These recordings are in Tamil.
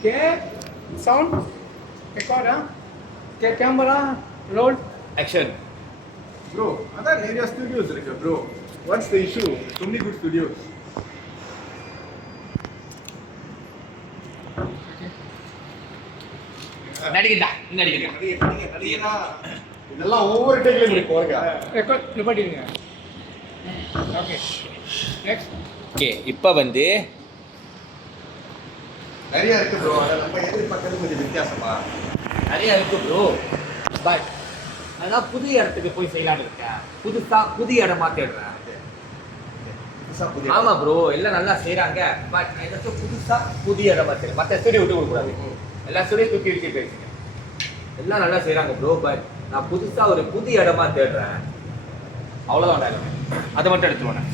Okay, sound, record, huh? Okay, camera, roll. Action. Bro, other area studios like bro. What's the issue? So many good studios. நடிக்கண்டா நடிக்கண்டா இதெல்லாம் ஒவ்வொரு டேக்லயும் இப்படி போறங்க. Record, நிப்பாட்டிடுங்க. Okay, next. ஓகே இப்போ வந்து நிறைய இருக்கு ப்ரோ. அத நம்ம எதிர்பார்க்கறது கொஞ்சம் வித்தியாசமா. நிறைய இருக்கு ப்ரோ. பட் அதான் புது இடத்துக்கு போய் செய்யலாம்னு இருக்கேன். புதிய இடமா தேடுறேன். புதுசா புதிய. ஆமா ப்ரோ, எல்லாம் நல்லா செய்றாங்க. பட் ஏதாச்சும் புதுசா புதிய இடமா தேடு. மற்ற ஸ்டுடியோ விட்டு கொடுக்க கூடாது. எல்லா ஸ்டுடியோ தூக்கி வச்சு பேசுங்க. எல்லாம் நல்லா செய்றாங்க ப்ரோ. பட் நான் புதுசா ஒரு புதிய இடமா தேடுறேன். அவ்வளோதான் வேலை. அதை மட்டும் எடுத்துருவேன்.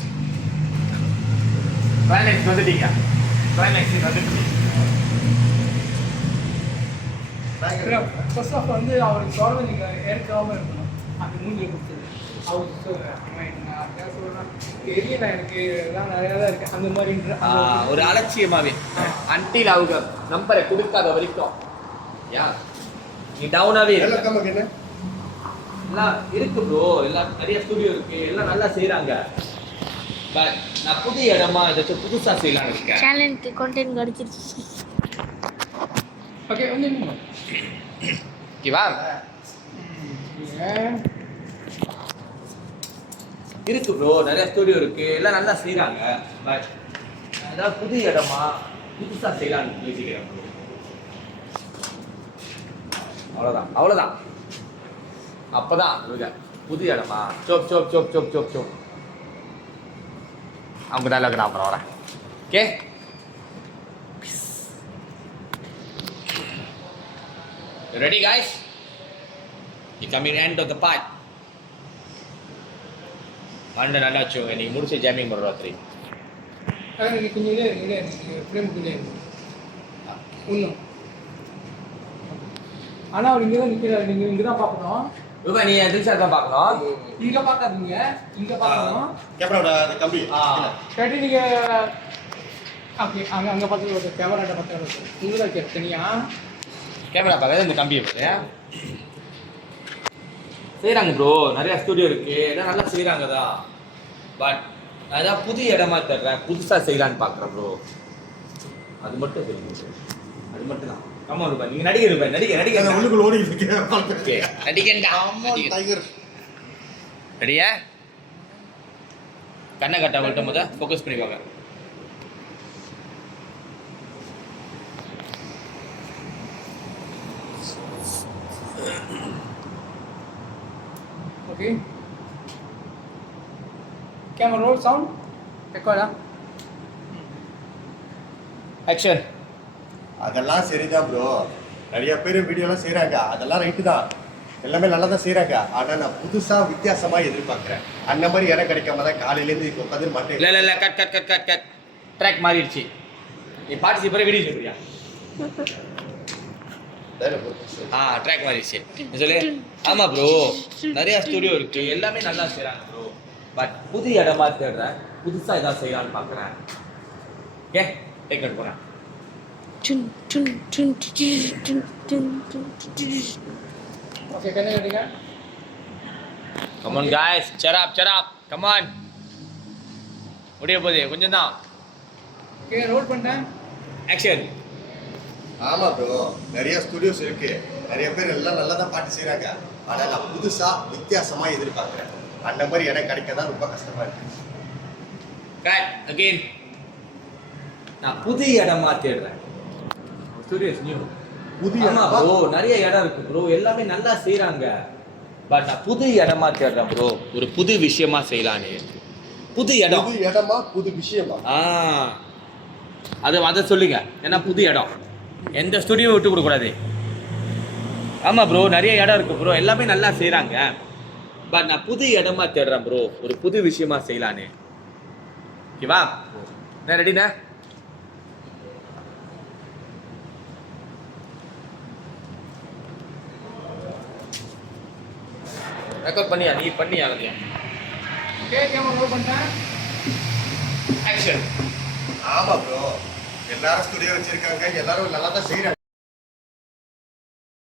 கிளைமேக்ஸ் வந்துட்டீங்க. கிளைமேக்ஸ் வந்துட்டீங்க. First of all, வந்து அவருக்கு சொல்றது நீங்க ஏற்காம இருக்கணும். அது மூஞ்சில கொடுத்தது. அவருக்கு சொல்றேன். தெரியல எனக்கு எல்லாம் நிறையா தான் இருக்கு. அந்த மாதிரின்ற ஒரு அலட்சியமாவே அன்டில் அவங்க நம்பரை கொடுக்காத வரைக்கும் யா நீ டவுனாவே எல்லாம் இருக்கு. நமக்கு என்ன? எல்லாம் இருக்கு ப்ரோ. எல்லாம் நிறைய ஸ்டுடியோ இருக்கு. எல்லாம் நல்லா செய்றாங்க. பட் நான் புதிய இடமா ஏதாச்சும் புதுசா செய்யலாம்னு இருக்கேன். சேனலுக்கு கண்டென்ட் கிடைச்சிருச்சு. ஓகே வந்து நில்லுங்க. ஓகேவா? இருக்கு ப்ரோ. நிறைய ஸ்டுடியோ இருக்கு. எல்லாம் நல்லா செய்றாங்க. பட் அதாவது புதிய இடமா புதுசா செய்யலாம்னு யோசிக்கிறேன் ப்ரோ. அவ்வளோதான். அப்பதான் இவங்க புதிய இடமா soap soap soap soap soap soap அவங்க டைலாக் நான் அப்புறம் வரேன். Okay ready guys? You come in end of the part. மண்டை நல்லா வச்சுக்கோங்க. நீங்கள் முடிச்சு ஜாமிங் பண்ணுற ராத்திரி. நீங்க கொஞ்சம் இதே இருங்க. ஃப்ரேம் கொஞ்சம் இருங்க. இன்னும் ஆனால் அவர் இங்கே தான் நிற்கிறாரு. நீங்கள் இங்கே தான் பார்க்கணும். ரூபா நீ தில்ஷாட் தான் பார்க்கணும். இங்கே பார்க்காதீங்க, இங்கே பார்க்கணும். கேமராவோட அந்த கம்பி. கேட்டு நீங்கள் அப்படி அங்கே பார்த்து ஒரு கேமராட்ட பார்த்து இங்கே தான் கேட்டு தனியாக கேமரா பார்க்காத இந்த கம்பியை பார்த்து செய்கிறாங்க ப்ரோ. நிறையா ஸ்டுடியோ இருக்குது. எல்லாம் நல்லா செய்கிறாங்க தான். பட் நான் ஏதாவது புதிய இடமா தர்றேன். புதுசாக செய்யலான்னு பார்க்குறேன் ப்ரோ. அது மட்டும் சொல்லுங்க. அது மட்டும் தான். ஆமாம் ரூபா நீங்கள் நடிகர் ரூபாய் நடிகை உள்ளுக்குள்ள ஓடிட்டு இருக்கேன். நடிகண்டா டைகர். ரெடியா? கண்ணை கட்ட அவள்கிட்ட முத ஃபோக்கஸ் பண்ணி வாங்க. ஓகே கேமரா ரோல் சவுண்ட் ரெக்கார்டா ஆக்ஷன். அதெல்லாம் சரிதான் ப்ரோ. நிறைய பேர் வீடியோலாம் செய்றாங்க. அதெல்லாம் ரைட்டு தான். எல்லாமே நல்லா தான் செய்றாங்க. ஆனா நான் புதுசா வித்தியாசமா எதிர்பார்க்கிறேன். அந்த மாதிரி இடம் கிடைக்காம தான் காலையில இருந்து உட்காந்து மாட்டேன். இல்லை கட் ட்ராக் மாறிடுச்சு. நீ பாட்டு பிறகு வீடியோ சொல்றியா? ட்ராக் மாறிடுச்சு. நீ சொல்லு. ஆமாம் ப்ரோ, நிறையா ஸ்டுடியோ இருக்கு. எல்லாமே நல்லா செய்கிறாங்க ப்ரோ. பட் புது இடமா தேடுறேன். புதுசாக எதாவது செய்யலான்னு பார்க்குறேன். ஓகே டேக் அவுட் போகிறேன். ஓகே கண்ணு கட்டுங்க. Come on guys, cheer up, come on. முடிய போகுது கொஞ்சம் தான். ஓகே ரோல் பண்ணிட்டேன். ஆக்ஷன். ஆமா ப்ரோ, நிறைய ஸ்டுடியோஸ் இருக்கு. நிறைய பேர் எல்லாம் நல்லா தான் பாட்டு செய்றாங்க. ஆனா நான் புதுசா வித்தியாசமா எதிர்பார்க்கிறேன். அந்த மாதிரி இடம் கிடைக்க தான் ரொம்ப கஷ்டமா இருக்கு. Cut again. நான் புது இடமா தேடுறேன். Studios new. புதிய ஆமா ப்ரோ, நிறைய இடம் இருக்கு ப்ரோ. எல்லாமே நல்லா செய்றாங்க. பட் நான் புது இடமா தேடுறேன் ப்ரோ. ஒரு புது விஷயமா செய்யலான்னு. புது இடம். புது இடமா புது விஷயமா? அதை சொல்லுங்க. ஏன்னா புது இடம் எந்த ஸ்டுடியோ விட்டு கொடுக்கூடாது. ஆமாம் ப்ரோ, நிறைய இடம் இருக்குது ப்ரோ. எல்லாமே நல்லா செய்கிறாங்க. பட் நான் புது இடமா தேடுறேன் ப்ரோ. ஒரு புது விஷயமா செய்யலான்னு. ஓகேவா? நான் ரெடிண்ணே. ரெக்கார்ட் பண்ணியா? நீ பண்ணியா? ஓகே கேமரா ரோல் பண்ணிட்டேன். ஆக்ஷன். ஆமா ப்ரோ, எல்லாரும் ஸ்டுடியோ வச்சிருக்காங்க, எல்லாரும் நல்லா தான் செய்யறாங்க.